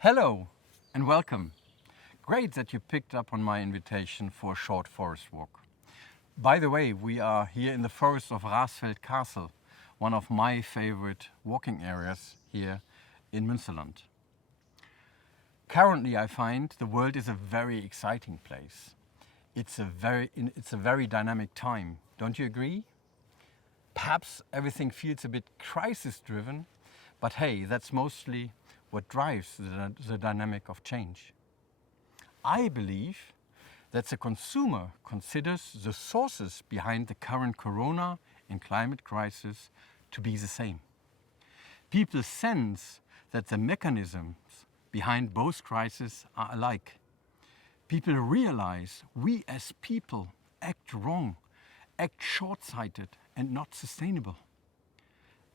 Hello and welcome. Great that you picked up on my invitation for a short forest walk. By the way, we are here in the forest of Raasfeld Castle, one of my favorite walking areas here in Münsterland. Currently, I find the world is a very exciting place. It's a very dynamic time, don't you agree? Perhaps everything feels a bit crisis-driven, but hey, that's mostly what drives the dynamic of change. I believe that the consumer considers the sources behind the current corona and climate crisis to be the same. People sense that the mechanisms behind both crises are alike. People realize we as people act wrong, act short-sighted and not sustainable.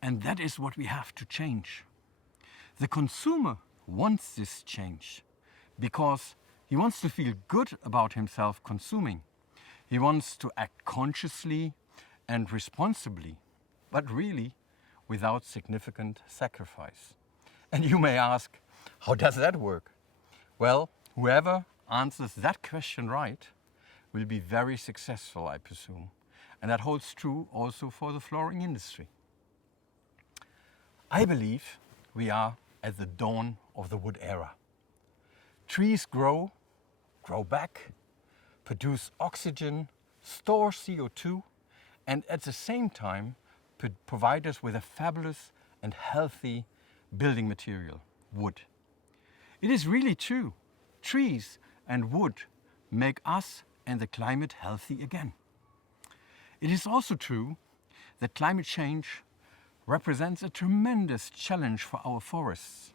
And that is what we have to change. The consumer wants this change because he wants to feel good about himself consuming. He wants to act consciously and responsibly, but really without significant sacrifice. And you may ask, how does that work? Well, whoever answers that question right will be very successful, I presume. And that holds true also for the flooring industry. I believe we are at the dawn of the wood era. Trees grow back, produce oxygen, store CO2, and at the same time provide us with a fabulous and healthy building material, wood. It is really true. Trees and wood make us and the climate healthy again. It is also true that climate change represents a tremendous challenge for our forests.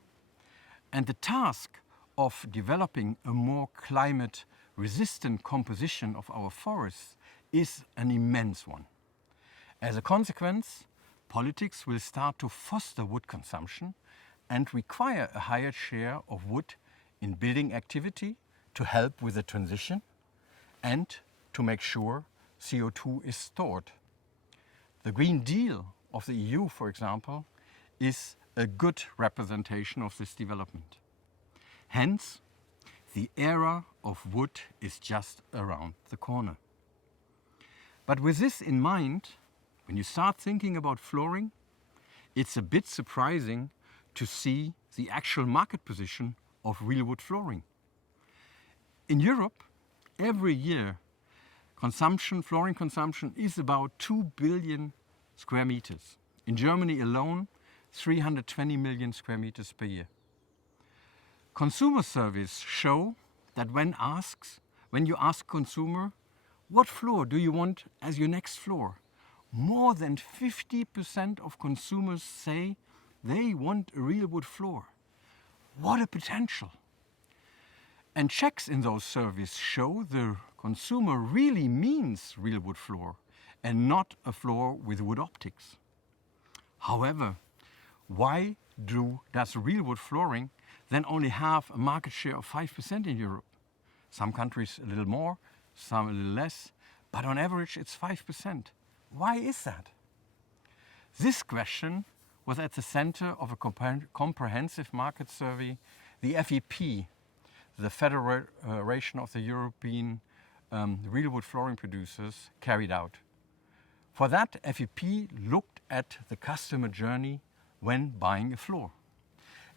And the task of developing a more climate-resistant composition of our forests is an immense one. As a consequence, politics will start to foster wood consumption and require a higher share of wood in building activity to help with the transition and to make sure CO2 is stored. The Green Deal of the EU, for example, is a good representation of this development. Hence, the era of wood is just around the corner. But with this in mind, when you start thinking about flooring, it's a bit surprising to see the actual market position of real wood flooring. In Europe, every year, flooring consumption is about 2 billion square meters. In Germany alone, 320 million square meters per year. Consumer surveys show that when you ask consumer, what floor do you want as your next floor? More than 50% of consumers say they want a real wood floor. What a potential! And checks in those surveys show the consumer really means real wood floor and not a floor with wood optics. However, why does real wood flooring then only have a market share of 5% in Europe? Some countries a little more, some a little less, but on average it's 5%. Why is that? This question was at the center of a comprehensive market survey the FEP, the Federation of the European Real Wood Flooring Producers, carried out. For that, FEP looked at the customer journey when buying a floor.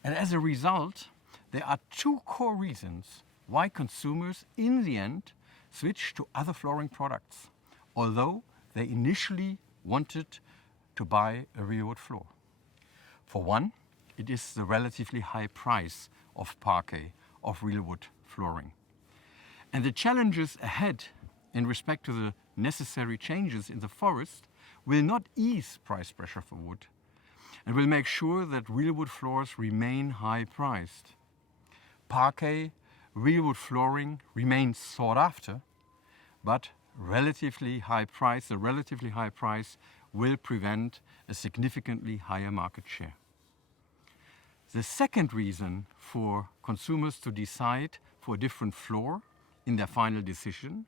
And as a result, there are two core reasons why consumers in the end switch to other flooring products, although they initially wanted to buy a real wood floor. For one, it is the relatively high price of parquet, of real wood flooring. And the challenges ahead in respect to the necessary changes in the forest will not ease price pressure for wood and will make sure that real wood floors remain high priced. Parquet, real wood flooring remains sought after, but the relatively high price will prevent a significantly higher market share. The second reason for consumers to decide for a different floor in their final decision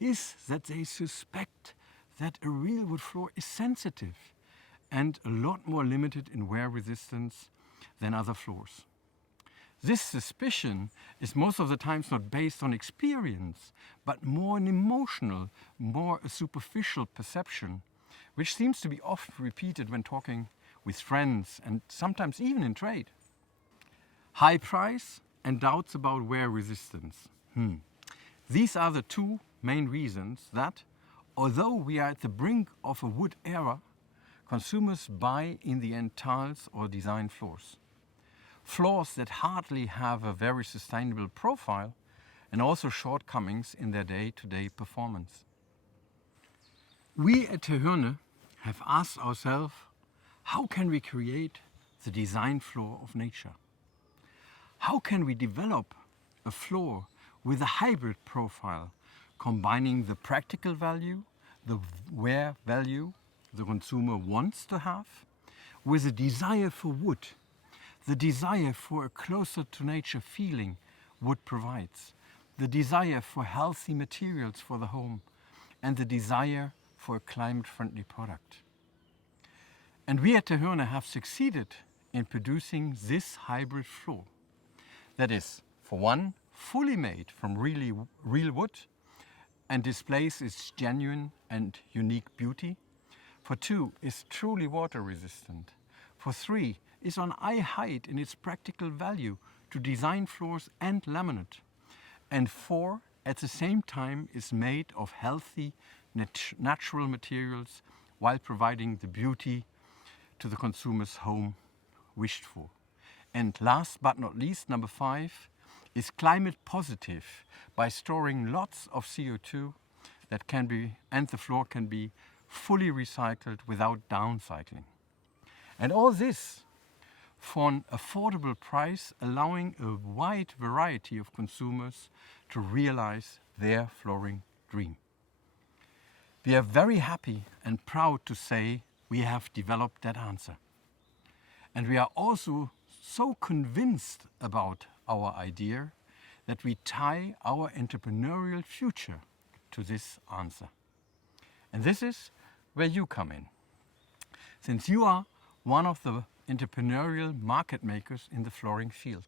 is that they suspect that a real wood floor is sensitive and a lot more limited in wear resistance than other floors. This suspicion is most of the times not based on experience, but more an emotional, more a superficial perception, which seems to be often repeated when talking with friends and sometimes even in trade. High price and doubts about wear resistance. These are the two main reasons that, although we are at the brink of a wood era, consumers buy in the end tiles or design floors. Floors that hardly have a very sustainable profile and also shortcomings in their day-to-day performance. We at Terhörne have asked ourselves, how can we create the design floor of nature? How can we develop a floor with a hybrid profile, combining the practical value, the wear value the consumer wants to have, with a desire for wood, the desire for a closer to nature feeling wood provides, the desire for healthy materials for the home, and the desire for a climate-friendly product. And we at Terhörne have succeeded in producing this hybrid floor. That is, for one, fully made from real wood and displays its genuine and unique beauty. For two, is truly water resistant. For three, is on eye height in its practical value to design floors and laminate. And four, at the same time, is made of healthy, natural materials while providing the beauty to the consumer's home wished for. And last but not least, number 5, is climate positive by storing lots of CO2 that can be, and the floor can be fully recycled without downcycling. And all this for an affordable price, allowing a wide variety of consumers to realize their flooring dream. We are very happy and proud to say we have developed that answer. And we are also so convinced about our idea that we tie our entrepreneurial future to this answer. And this is where you come in. Since you are one of the entrepreneurial market makers in the flooring field.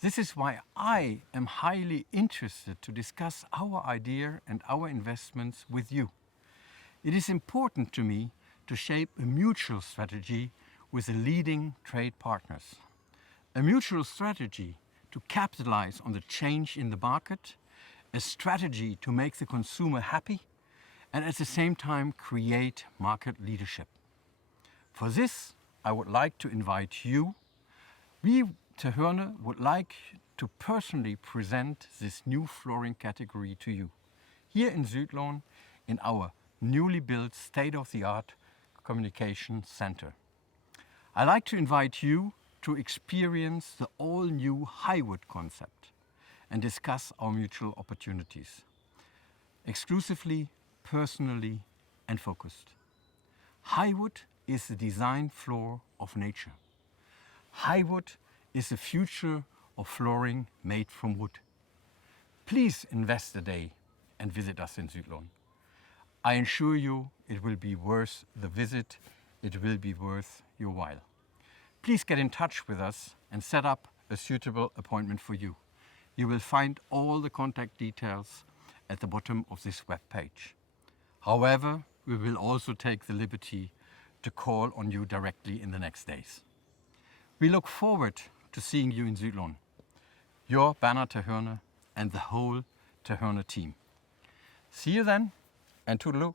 This is why I am highly interested to discuss our idea and our investments with you. It is important to me to shape a mutual strategy with the leading trade partners. A mutual strategy to capitalize on the change in the market, a strategy to make the consumer happy, and at the same time create market leadership. For this, I would like to invite you. We, Terhörne, would like to personally present this new flooring category to you, here in Südlohn, in our newly built state-of-the-art communication center. I'd like to invite you to experience the all-new Hywood concept and discuss our mutual opportunities, exclusively, personally, and focused. Hywood is the design floor of nature. Hywood is the future of flooring made from wood. Please invest a day and visit us in Südlohn. I assure you it will be worth the visit, it will be worth your while. Please get in touch with us and set up a suitable appointment for you. You will find all the contact details at the bottom of this web page. However, we will also take the liberty to call on you directly in the next days. We look forward to seeing you in Südlohn. Your Banner Terhörne and the whole Terhörne team. See you then, and toodaloo.